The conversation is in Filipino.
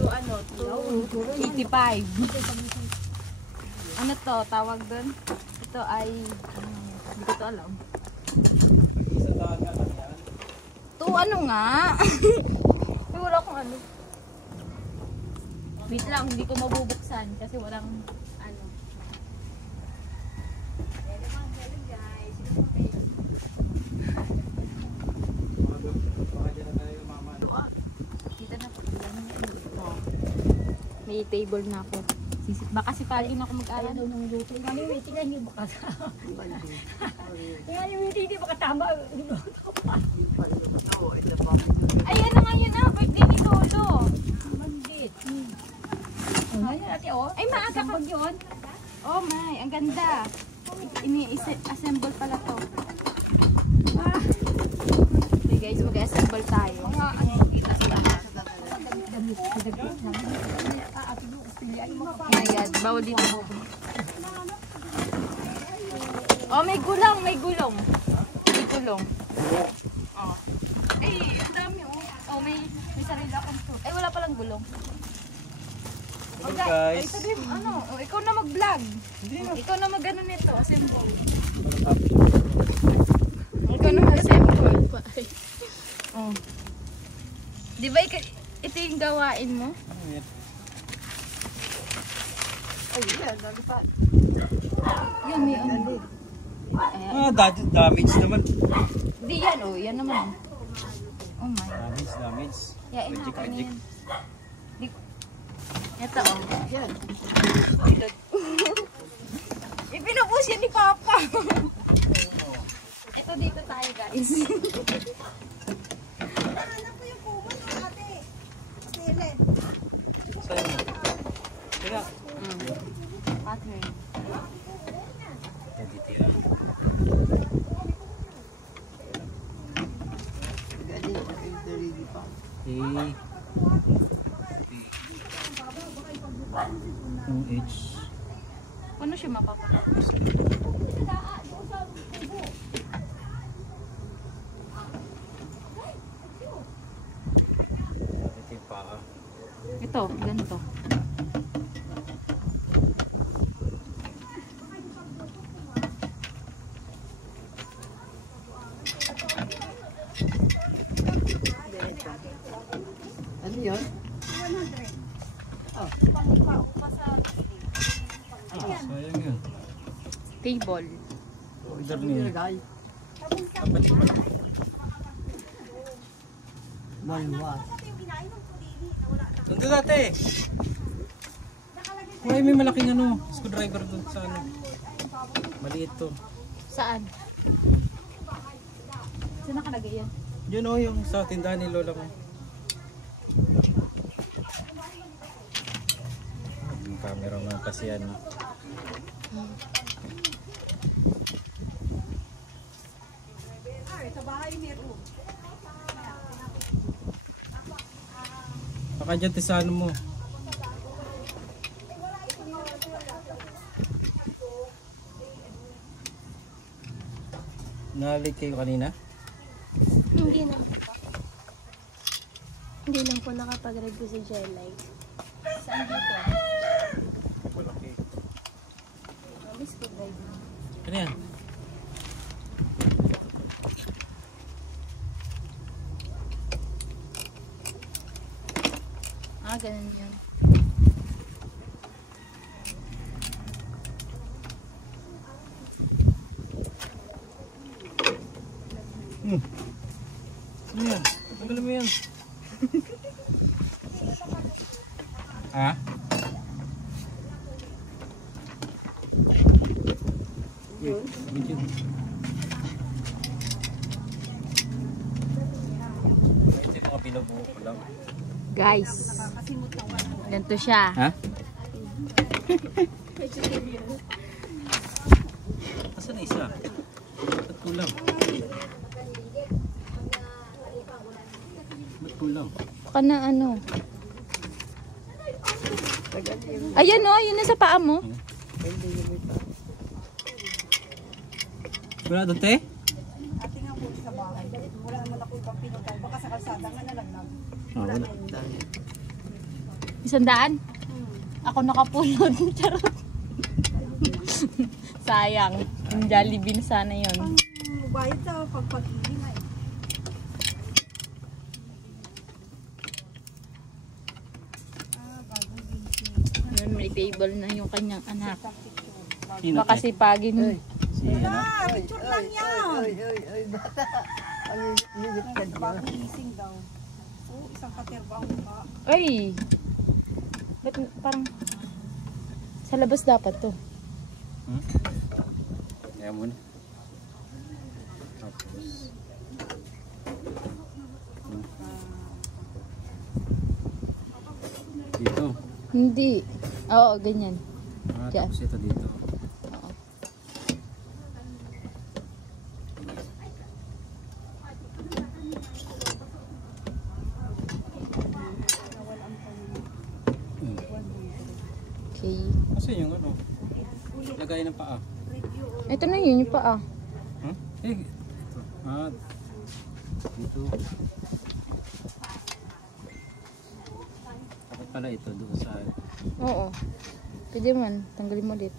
285. Ano to, tawag doon? Ito ay, hindi ko to alam. To ano nga? Ay, wala akong ano. Wait lang, hindi ko mabubuksan kasi walang ano. Kita na po. May table na ako. Baka si Pali na ako mag-aral. Ayaw nung luto. Nga ni Witty nga hindi baka nga ni Witty hindi baka tama. Ayan na nga yun na. Birthday ni Lolo. Mag-date. Ngayon natin oh. Ay, maaga ka. Yun. Oh my, ang ganda. Ini-assemble pala to. Okay guys, mag-assemble tayo. Mga ano kita sila. Damit. Oh my God, bawal dito. Oh, may gulong, may gulong. May gulong. Oh. Ay, ang dami oh. Oh, may sarili akong to. Ay, wala palang gulong. Oh, guys. Ay, sabi, ano, oh, ikaw na mag-vlog. Ikaw na mag-ano nito, assemble. Ikaw na mag-assemble. Oh. Di ba ito yung gawain mo? Ay, yan. Nalipat. Yan, may ano. Damage naman. Di yan, oh. Yan naman. Oh my. Damage. Yain na ako niyan. Ito, oh. Yan. Ipinubos yan ni Papa. Ito dito tayo, guys. Ano po yung kumot ng ate? Silen. Sa'yo mo. Kaya. Pattern. Dito yan. Yung H. Paano siya mapapatapos? Ito yung paa. Ito, ganito. Ano yun? 100. Sayang yun. Table. Order niya. Nandun dati. May malaking ano, screwdriver doon sa ano. Maliit to. Saan? Saan nakalagay yan? Yun o, yung sa tindahan ni Lola ko. Yung camera man kasi yan. Sa bahay meron. Baka dyan sa ano mo. Nalik kayo kanina? Hindi lang. Hindi lang po nakapag-review si Jelay. Saan dito? Malaki. Miss ko drive. Ano yan? Ah, ganun yan. Ano yan? Tanggalin mo yan. Ha? Yun? Video. Ito yung mga binubuo ko lang. Guys, ganito siya. Ha? Asan na isa? Ba't kulang? Ba't kulang? Baka na ano. Ayan o, yun na sa paa mo. Wala doon, te? Ate nga po sa bahay. Wala naman ako pang pinutay. Baka sa kalsada nga nalaglag. Oh, wala. 100? Ako nakapulot. Charot. Sayang. Yung Jollibee na sana yun. Bayad daw pag pag-ibig. Yun, may table na yung kanyang anak. Sino Baka tayo? sipagin. Si ano? Ah, picture lang yan. Bata. Ang higit ka dyan. Bagong gising daw. Oo, isang katerba ang mukha. Ay! Ba't parang sa labas dapat to? Hmm? Kaya muna. Tapos. Hmm. Dito. Hindi. Oo, ganyan. Diyan. Tapos ito dito. Oo. Hmm. Okay. Kasi yung ano, lagay ng paa. Ito na yun, yung paa. Hmm? Ito. Dito. Dapat pala ito doon sa... Oo. Pwede man. Tanggalin mo ulit.